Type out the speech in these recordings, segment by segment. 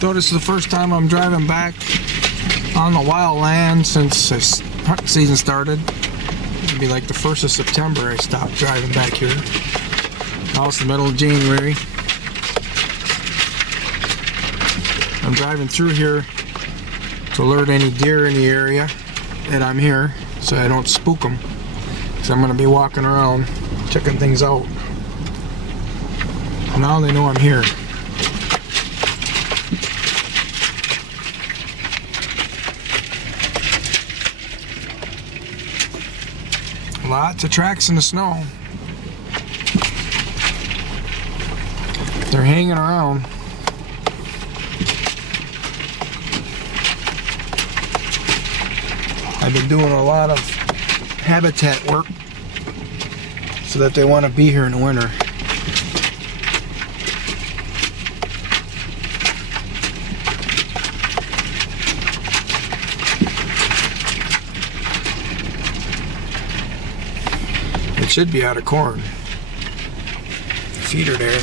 Though this is the first time I'm driving back on the wild land since this hunting season started. It'll be like the 1st of September I stopped driving back here. Now it's the middle of January. I'm driving through here to alert any deer in the area that I'm here so I don't spook them. Because I'm going to be walking around checking things out. Now they know I'm here. Lots of tracks in the snow. They're hanging around. I've been doing a lot of habitat work so that they want to be here in the winter. It should be out of corn. The feet are there.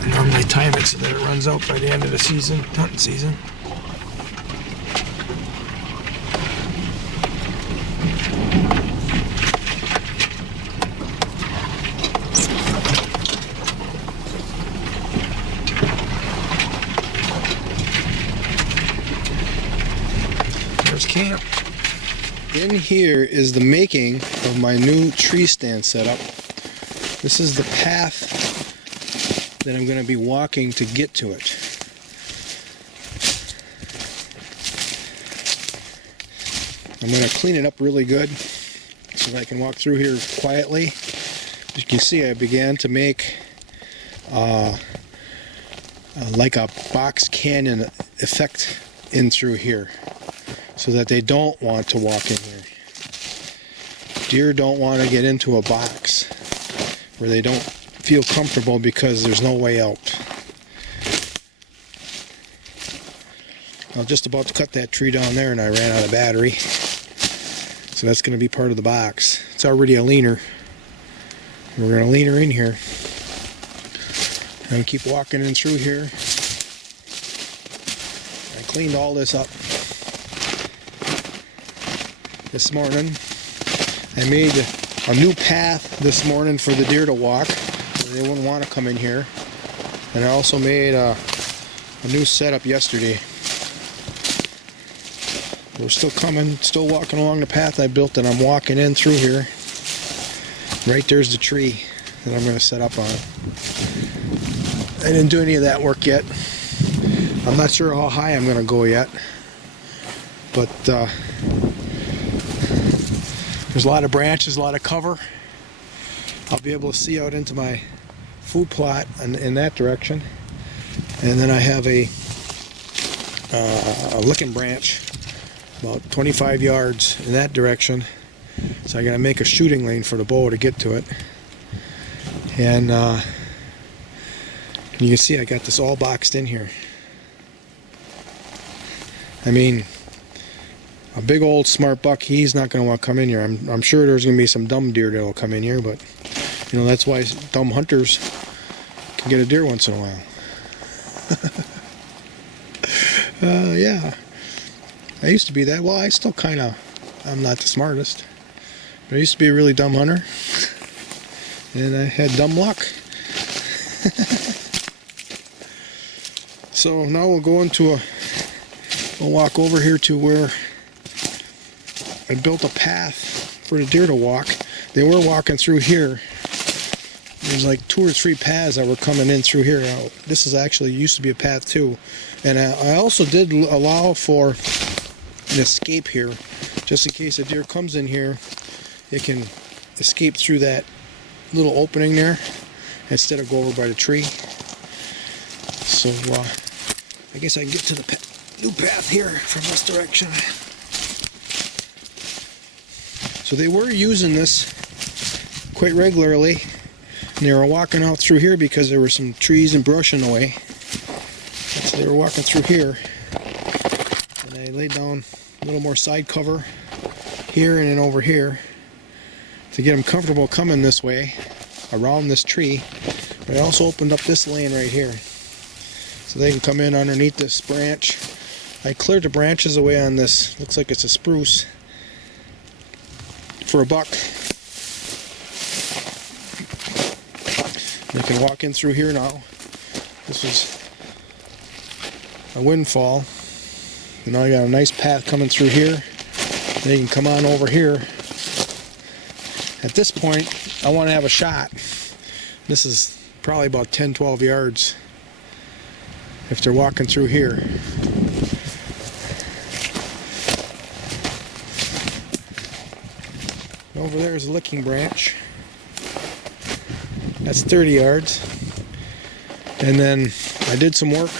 I normally time it so that it runs out by the end of the season, hunting season. There's camp. In here is the making of my new tree stand setup. This is the path that I'm going to be walking to get to it. I'm going to clean it up really good so that I can walk through here quietly. As you can see, I began to make like a box canyon effect in through here, so that they don't want to walk in here. Deer don't want to get into a box where they don't feel comfortable because there's no way out. I was just about to cut that tree down there and I ran out of battery. So that's going to be part of the box. It's already a leaner. We're going to lean her in here. And keep walking in through here. I cleaned all this up this morning. I made a new path this morning for the deer to walk, so they wouldn't want to come in here. And I also made a new setup yesterday. We're still coming, still walking along the path I built, and I'm walking in through here. Right there's the tree that I'm going to set up on. I didn't do any of that work yet. I'm not sure how high I'm going to go yet, but there's a lot of branches, a lot of cover. I'll be able to see out into my food plot in that direction. And then I have a licking branch about 25 yards in that direction. So I gotta make a shooting lane for the bow to get to it. And you can see I got this all boxed in here. I mean, a big old smart buck, he's not going to want to come in here. I'm sure there's going to be some dumb deer that will come in here, but you know, that's why dumb hunters can get a deer once in a while. Yeah. I used to be that. Well, I still kind of, I'm not the smartest, but I used to be a really dumb hunter, and I had dumb luck. So now we'll go into we'll walk over here to where I built a path for the deer to walk. They were walking through here. There's like 2 or 3 paths that were coming in through here. Now, this is actually used to be a path too. And I also did allow for an escape here, just in case a deer comes in here, it can escape through that little opening there instead of go over by the tree. So I guess I can get to the new path here from this direction. So they were using this quite regularly, and they were walking out through here because there were some trees and brush in the way. So they were walking through here, and I laid down a little more side cover here and then over here to get them comfortable coming this way around this tree. But I also opened up this lane right here. so they can come in underneath this branch. I cleared the branches away on this, looks like it's a spruce, for a buck. They can walk in through here now. This is a windfall. And now I got a nice path coming through here. They can come on over here. At this point, I want to have a shot. This is probably about 10-12 yards if they're walking through here. Over there is a licking branch. That's 30 yards. And then I did some work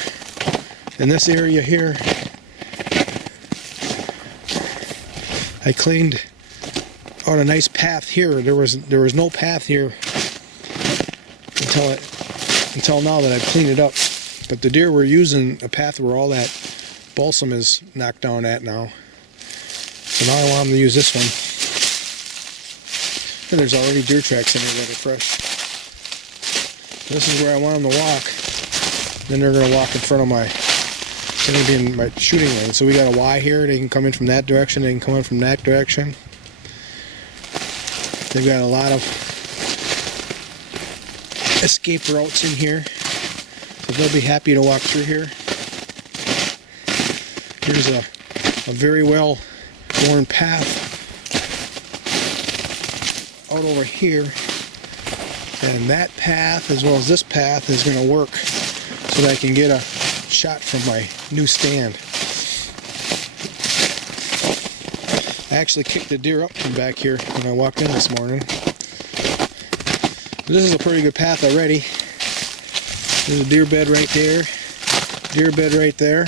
in this area here. I cleaned out a nice path here. There was no path here until now that I've cleaned it up. But the deer were using a path where all that balsam is knocked down at now. So now I want them to use this one. And there's already deer tracks in here that are fresh. This is where I want them to walk. Then they're going to walk in front of they're going to be in my shooting lane. So we got a Y here. They can come in from that direction. They can come in from that direction. They've got a lot of escape routes in here. So they'll be happy to walk through here. Here's a very well worn path out over here, and that path as well as this path is going to work so that I can get a shot from my new stand. I actually kicked the deer up from back here when I walked in this morning. This is a pretty good path already. There's a deer bed right there, deer bed right there.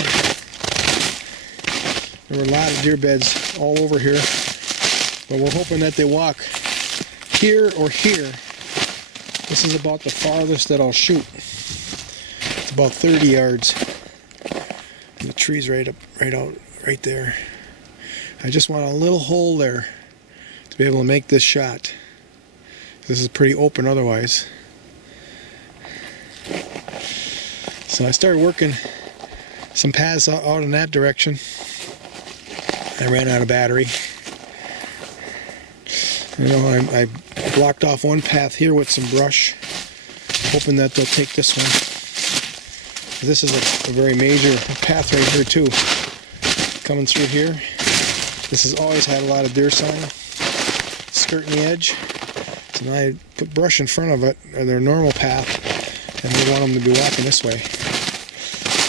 There were a lot of deer beds all over here, but we're hoping that they walk here or here. This is about the farthest that I'll shoot. It's about 30 yards. And the tree's right there. I just want a little hole there to be able to make this shot. This is pretty open otherwise. So I started working some paths out in that direction. I ran out of battery. You know, I blocked off one path here with some brush, hoping that they'll take this one. This is a very major path right here too. Coming through here. This has always had a lot of deer sign skirting the edge. So now I put brush in front of it, or their normal path, and we want them to be walking this way.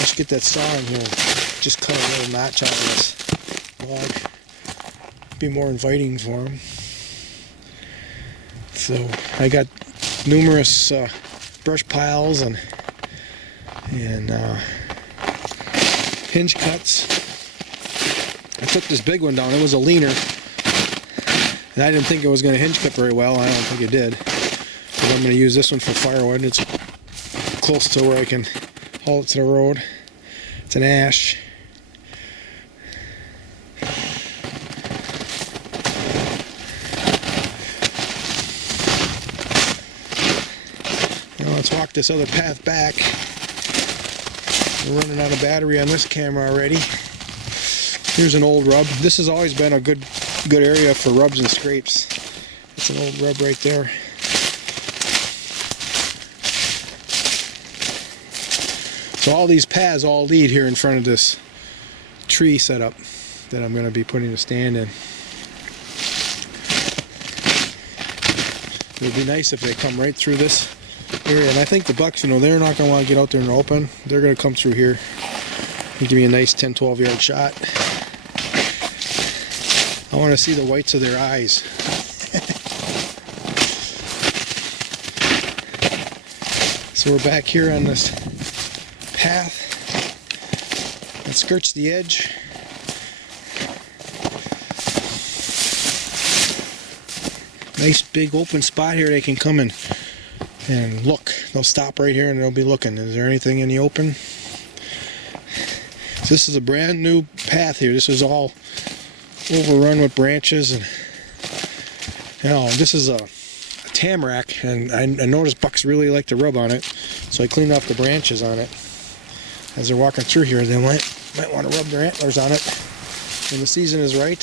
Let's get that saw in here and just cut a little notch out of this log. Be more inviting for them. So I got numerous brush piles and hinge cuts. I took this big one down. It was a leaner, and I didn't think it was going to hinge cut very well. I don't think it did. But I'm going to use this one for firewood. It's close to where I can haul it to the road. It's an ash. Now let's walk this other path back. We're running out of battery on this camera already. Here's an old rub. This has always been a good area for rubs and scrapes. It's an old rub right there. So all these paths all lead here in front of this tree setup that I'm going to be putting a stand in. It would be nice if they come right through this area, and I think the bucks, you know, they're not going to want to get out there in the open. They're going to come through here and give me a nice 10-12 yard shot. I want to see the whites of their eyes. So we're back here on this path that skirts the edge. Nice big open spot here. They can come in and look. They'll stop right here and they'll be looking. Is there anything in the open? So this is a brand new path here. This is all overrun with branches, and you know, this is a tamarack, and I noticed bucks really like to rub on it, so I cleaned off the branches on it. as they're walking through here, they might want to rub their antlers on it when the season is right.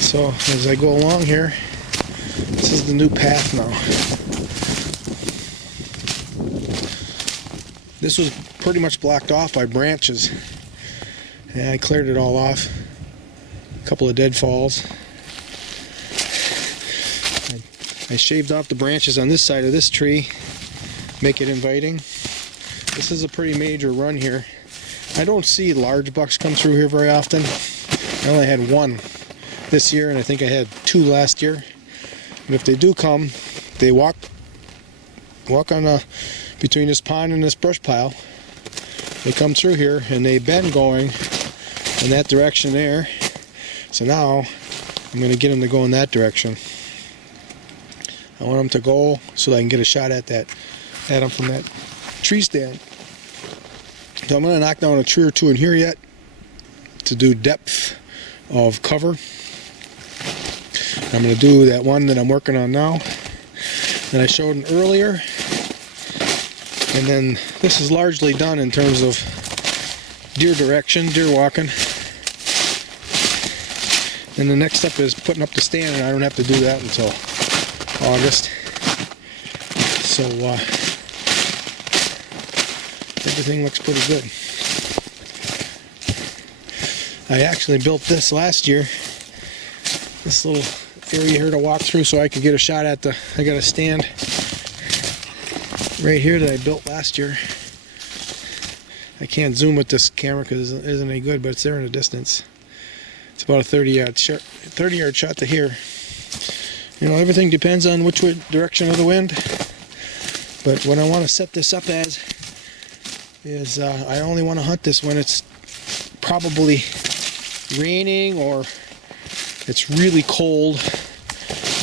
So as I go along here, this is the new path now. This was pretty much blocked off by branches, and I cleared it all off. A couple of deadfalls. I shaved off the branches on this side of this tree, make it inviting. This is a pretty major run here. I don't see large bucks come through here very often. I only had one this year, and I think I had 2 last year. And if they do come, they walk on between this pond and this brush pile. They come through here and they've been going in that direction there. So now I'm going to get them to go in that direction. I want them to go so that I can get a shot at them from that tree stand. So I'm going to knock down a tree or two in here yet to do depth of cover. I'm going to do that one that I'm working on now that I showed them earlier. And then this is largely done in terms of deer direction, deer walking. And the next step is putting up the stand, and I don't have to do that until August. So everything looks pretty good. I actually built this last year, this little area here to walk through so I could get a shot at I got a stand right here that I built last year. I can't zoom with this camera because it isn't any good, but it's there in the distance. It's about a 30-yard shot to here. You know, everything depends on which direction of the wind. But what I want to set this up as is I only want to hunt this when it's probably raining or it's really cold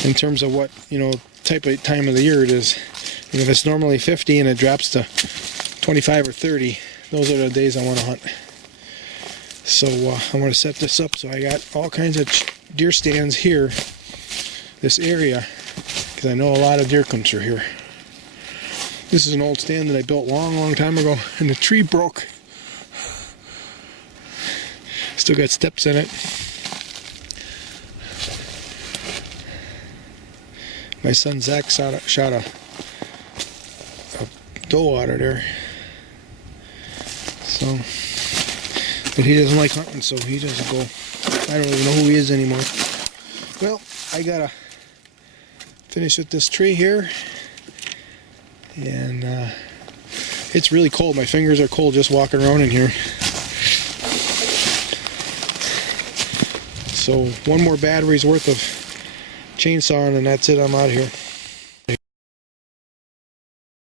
in terms of what, you know, type of time of the year it is. And if it's normally 50 and it drops to 25 or 30, those are the days I want to hunt. So I want to set this up so I got all kinds of deer stands here, this area, because I know a lot of deer come through here. This is an old stand that I built long time ago, and the tree broke. Still got steps in it. My son Zach shot a doe out of there. So, but he doesn't like hunting, so he doesn't go. I don't even know who he is anymore. Well, I gotta finish with this tree here, and it's really cold. My fingers are cold just walking around in here. So one more battery's worth of chainsawing, and that's it. I'm out of here.